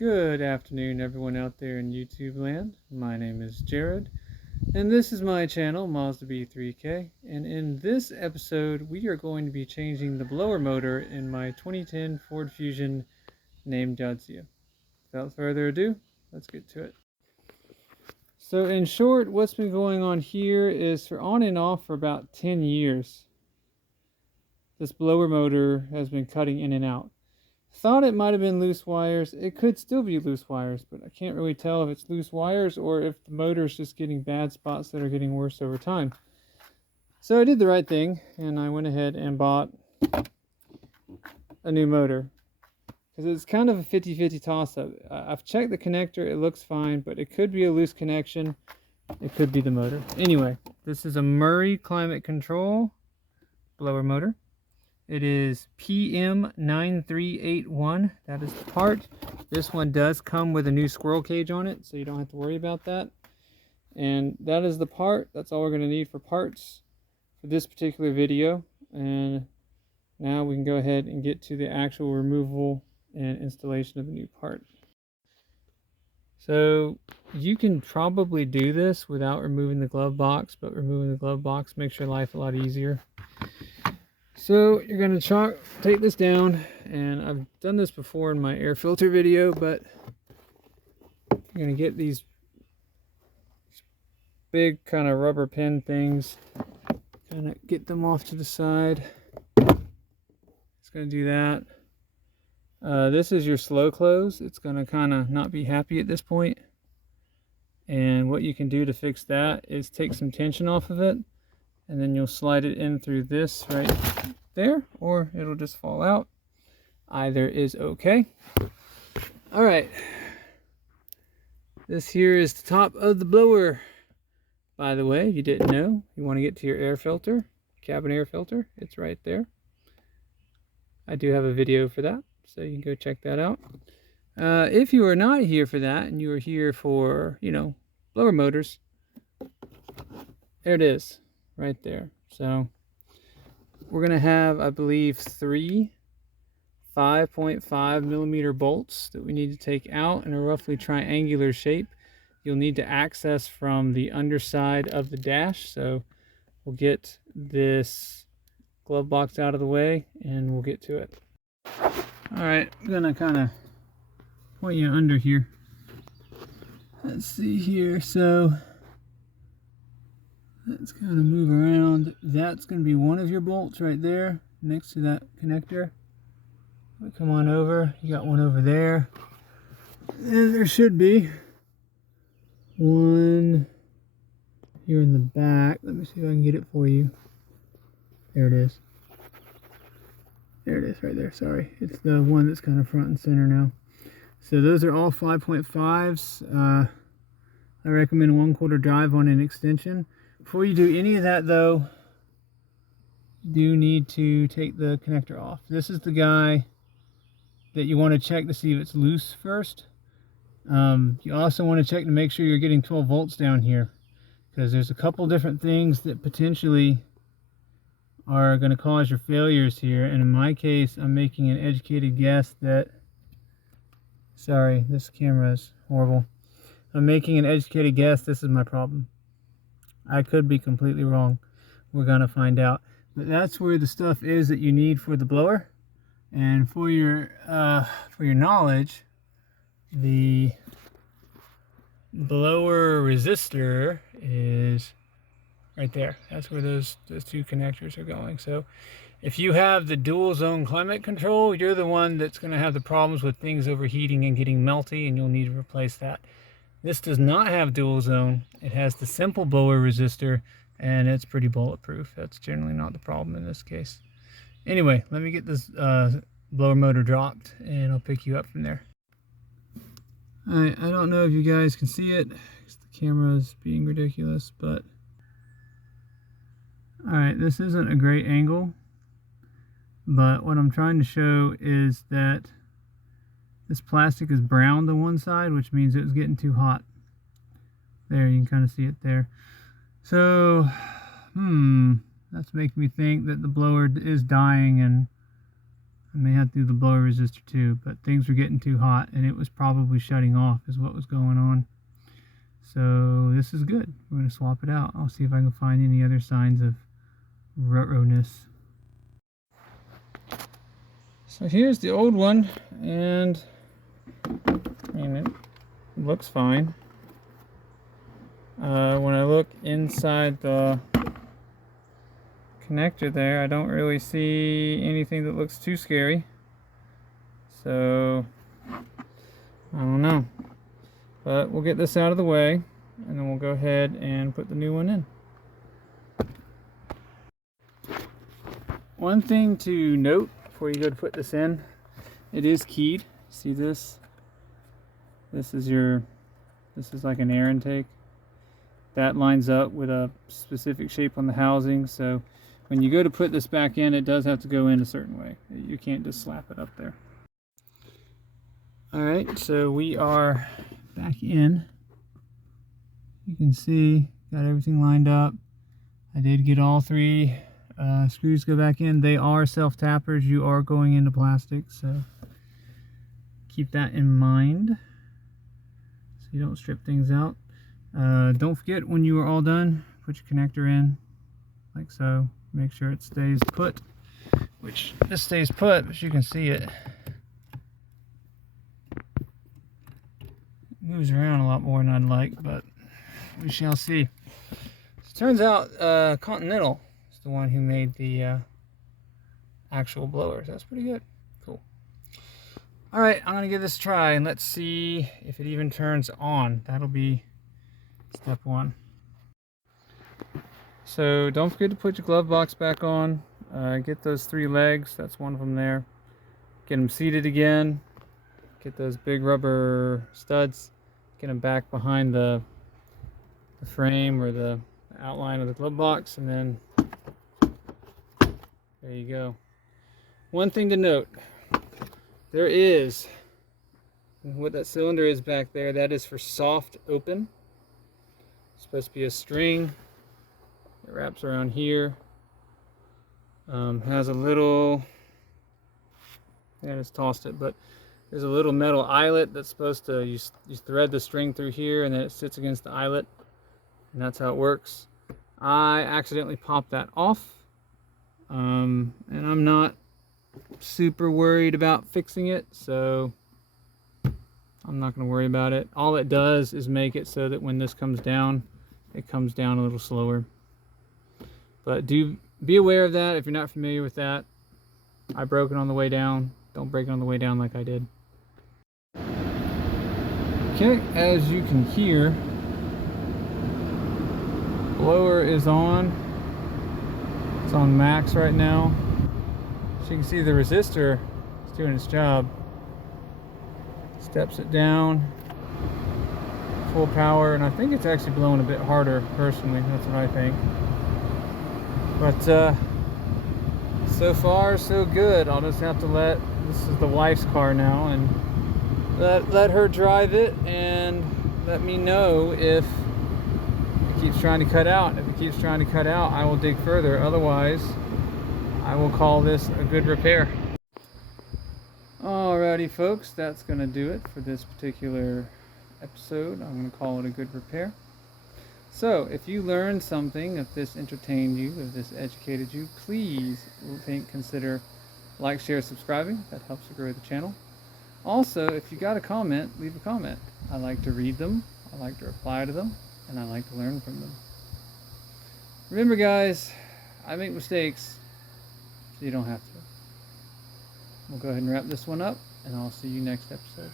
Good afternoon, everyone out there in YouTube land. My name is Jared, and this is my channel, Mazda B3K. And in this episode, we are going to be changing the blower motor in my 2010 Ford Fusion named Jadzia. Without further ado, let's get to it. So in short, what's been going on here is for on and off for about 10 years. This blower motor has been cutting in and out. Thought it might have been loose wires. It could still be loose wires, but I can't really tell if it's loose wires or if the motor is just getting bad spots that are getting worse over time. So I did the right thing, and I went ahead and bought a new motor. Because it's kind of a 50-50 toss-up. I've checked the connector, it looks fine, but it could be a loose connection. It could be the motor. Anyway, this is a Murray Climate Control blower motor. It is PM9381. That is the part. This one does come with a new squirrel cage on it, so you don't have to worry about that. And that is the part. That's all we're going to need for parts for this particular video. And now we can go ahead and get to the actual removal and installation of the new part. So you can probably do this without removing the glove box, but removing the glove box makes your life a lot easier. So you're going to take this down, and I've done this before in my air filter video, but you're going to get these big kind of rubber pin things, kind of get them off to the side. It's going to do that. This is your slow close. It's going to kind of not be happy at this point. And what you can do to fix that is take some tension off of it, and then you'll slide it in through this right there, or it'll just fall out. Either is okay. All right, this here is the top of the blower. By the way, if you didn't know, you want to get to your air filter, cabin air filter, it's right there. I do have a video for that, so you can go check that out. If you are not here for that and you are here for, blower motors, there it is right there. So we're going to have, I believe, 3 5.5 millimeter bolts that we need to take out in a roughly triangular shape. You'll need to access from the underside of the dash. So we'll get this glove box out of the way and we'll get to it. All right, I'm going to kind of point you under here. Let's see here. So let's kind of move around. That's going to be one of your bolts right there next to that connector. Come on over. You got one over there. And there should be one here in the back. Let me see if I can get it for you. There it is. There it is right there. Sorry. It's the one that's kind of front and center now. So those are all 5.5s. I recommend 1/4 drive on an extension. Before you do any of that though, you do need to take the connector off. This is the guy that you want to check to see if it's loose first. You also want to check to make sure you're getting 12 volts down here, because there's a couple different things that potentially are going to cause your failures here. And in my case, I'm making an educated guess that, sorry, this camera is horrible. I'm making an educated guess this is my problem. I could be completely wrong. We're gonna find out. But that's where the stuff is that you need for the blower. And for your knowledge, the blower resistor is right there. That's where those two connectors are going. So if you have the dual zone climate control, you're the one that's going to have the problems with things overheating and getting melty, and you'll need to replace that. This does not have dual zone. It has the simple blower resistor, and it's pretty bulletproof. That's generally not the problem in this case. Anyway, let me get this blower motor dropped, and I'll pick you up from there. Alright, I don't know if you guys can see it, because the camera is being ridiculous, but alright, this isn't a great angle, but what I'm trying to show is that this plastic is brown to one side, which means it was getting too hot. There, you can kind of see it there. So, that's making me think that the blower is dying, and I may have to do the blower resistor too, but things were getting too hot and it was probably shutting off is what was going on. So this is good. We're going to swap it out. I'll see if I can find any other signs of rut-rowness. So here's the old one, and I mean, it looks fine. When I look inside the connector there, I don't really see anything that looks too scary. So I don't know. But we'll get this out of the way, and then we'll go ahead and put the new one in. One thing to note before you go to put this in, it is keyed. See this? This is like an air intake. That lines up with a specific shape on the housing, so when you go to put this back in, it does have to go in a certain way. You can't just slap it up there. Alright, so we are back in. You can see, got everything lined up. I did get all three screws go back in. They are self-tappers. You are going into plastic, so keep that in mind so you don't strip things out. Don't forget, when you are all done, put your connector in like so. Make sure it stays put, which this stays put, but you can see it moves around a lot more than I'd like, but we shall see. So it turns out Continental is the one who made the actual blowers. That's pretty good. Cool. All right, I'm gonna give this a try and let's see if it even turns on. That'll be step one. So don't forget to put your glove box back on. Get those three legs, that's one of them there. Get them seated again. Get those big rubber studs. Get them back behind the frame or the outline of the glove box, and then there you go. One thing to note, there is, what that cylinder is back there, that is for soft open. It's supposed to be a string. It wraps around here. Has a little, I just tossed it, but there's a little metal eyelet that's supposed to, you thread the string through here and then it sits against the eyelet, and that's how it works. I accidentally popped that off, and I'm not super worried about fixing it, so I'm not going to worry about it. All it does is make it so that when this comes down, it comes down a little slower. But do be aware of that if you're not familiar with that. I broke it on the way down. Don't break it on the way down like I did. Okay, as you can hear, blower is on. It's on max right now. So you can see the resistor is doing its job. Steps it down, full power, and I think it's actually blowing a bit harder personally. That's what I think. But so far so good. I'll just have to this is the wife's car now, and let her drive it and let me know if it keeps trying to cut out. If it keeps trying to cut out, I will dig further. Otherwise, I will call this a good repair. Alrighty folks, that's gonna do it for this particular episode. I'm gonna call it a good repair. So if you learned something, if this entertained you, if this educated you, please consider like, share, subscribing. That helps to grow the channel. Also, if you got a comment, leave a comment. I like to read them, I like to reply to them, and I like to learn from them. Remember guys, I make mistakes, so you don't have to. We'll go ahead and wrap this one up, and I'll see you next episode.